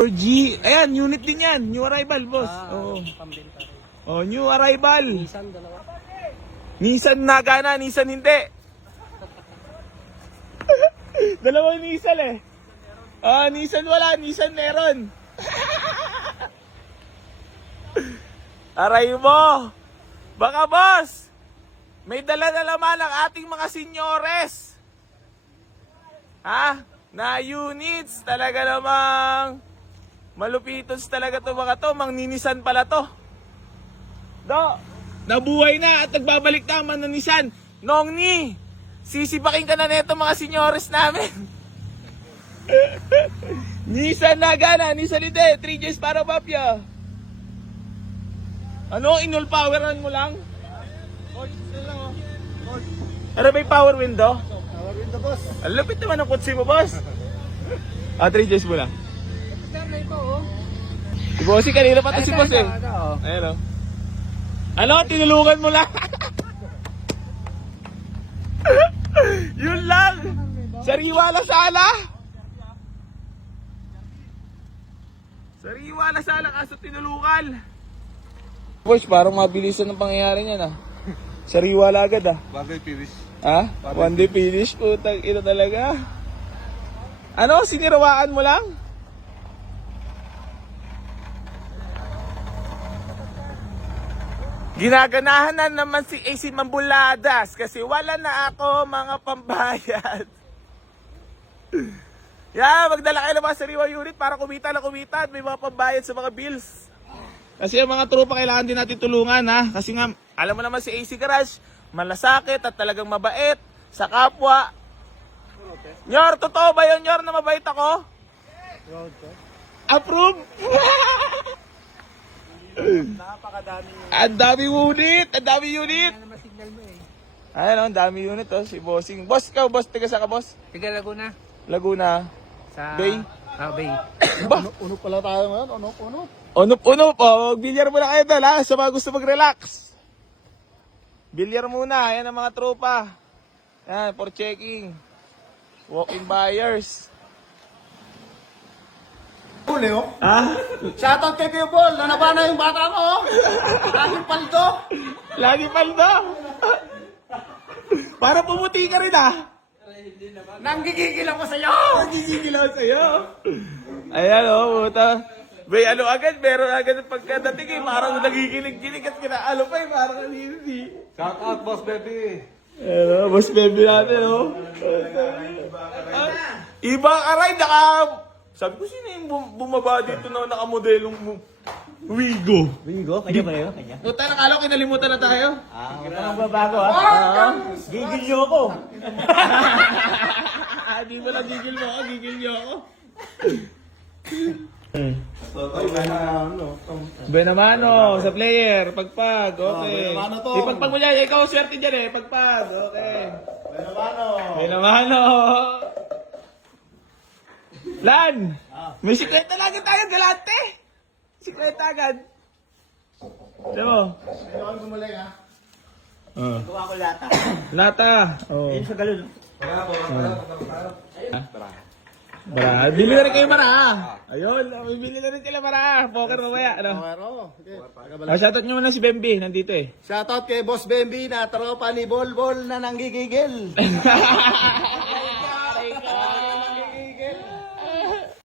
4G. Ayan, unit din yan. New arrival, boss. Oo. Pambenta rin. Oh, new arrival. Nissan, dalawa. Nissan nagana, Nissan hindi. Dalawang Nissan eh. Nissan wala, Nissan meron. Aray mo. Baka boss, may dala na naman ang ating mga senyores. Ha? Na units. Talaga namang malupitos talaga to mga to. Mangninisan pala to. Do, nabuhay na at nagbabalik naman ng Nissan. Nongni, sisipakin ka na neto mga senyores namin. Nissan Nagana, Nissan hindi, 3Gs para mafia. Ano, inul-poweran mo lang? Ano ba yung power window? Power window, boss. Ang lupit naman ang kutsi mo, boss. 3Gs mo lang. Si Bossy, kanina pa to si Boss eh. Ayan o. Ano, tinulungan mo lang. Yun lang. Sariwa na sala. Sariwa na sala kaso tinulungan. Boss, parang mabilisan ng pangyayari niyan ah. Sariwa na agad ah. Bagay finish. Ha? One day finish? Putang ina talaga. Ano, sinirawaan mo lang? Ginaganahan na naman si AC Mambuladas kasi wala na ako mga pambayad. Magdala kayo ng mga sariwa unit para kumita na kumita at may mga pambayad sa mga bills. Kasi ang mga tropa kailangan din natin tulungan ha. Kasi nga, alam mo naman si AC Garage, malasakit at talagang mabait sa kapwa. Nyor, totoo ba yun, Nyor, na mabait ako? Approve? Napakadami yun. Ang dami unit! Ang dami unit! Ano naman signal mo eh? Ayan o, ang dami unit oh, si Bossing. Boss, ikaw, boss, tiga sa ka, boss? Tiga Laguna. Laguna. Sa... Bay? Bay. Ba? Unok pala tayo ngayon. Unok. Unop-unop, oh. Bilyar muna kayo dala sa mga gusto mag-relax. Bilyar muna, ayan ang mga tropa. Ayan, for checking. Walk-in buyers. Huli, oh. Ha? Shoutout kay Kuya Paul. Nanabana yung bata ko, oh. Laging paldo. Lagi paldo. Para pumuti ka rin ah. Nanggigigil ako sa'yo. Nagigigil ako sa'yo. Ayan o, puta. May ano agad, meron agad ang pagkadating eh. Parang nagigilig-gilig at kinaalo pa eh. Parang hindi. Shoutout, boss baby. Ayan o, boss baby natin o. Iba ka rin, sabi ko sino yung bumaba dito na nakamodelong Wigo. Bingo? Kanya ba yun? Kanya? Puta, nakala ko kinalimutan na tayo. Parang babago Gigil nyo ako. Di ba lang gigil mo ako, gigil niyo ako. Benamano, sa player, pagpag, okay. Benamano to. Ipagpag mo dyan, ikaw swerte dyan eh, pagpag, okay. Benamano. Lan, may sikleta na agad tayo, galante. Sikleta agad. Diyan mo? Ayun, bumalik, ha. Gawa ko lata. Lata. Oh. Ayun sa galon. Bara, bili na rin kayo Bara. Ayun, bili na rin sila Bara. Poker mamaya, ano? Okay. Shoutout nyo muna si Bembi, nandito eh. Shoutout kay Boss Bembi na tropa ni Bolbol na nanggigigil.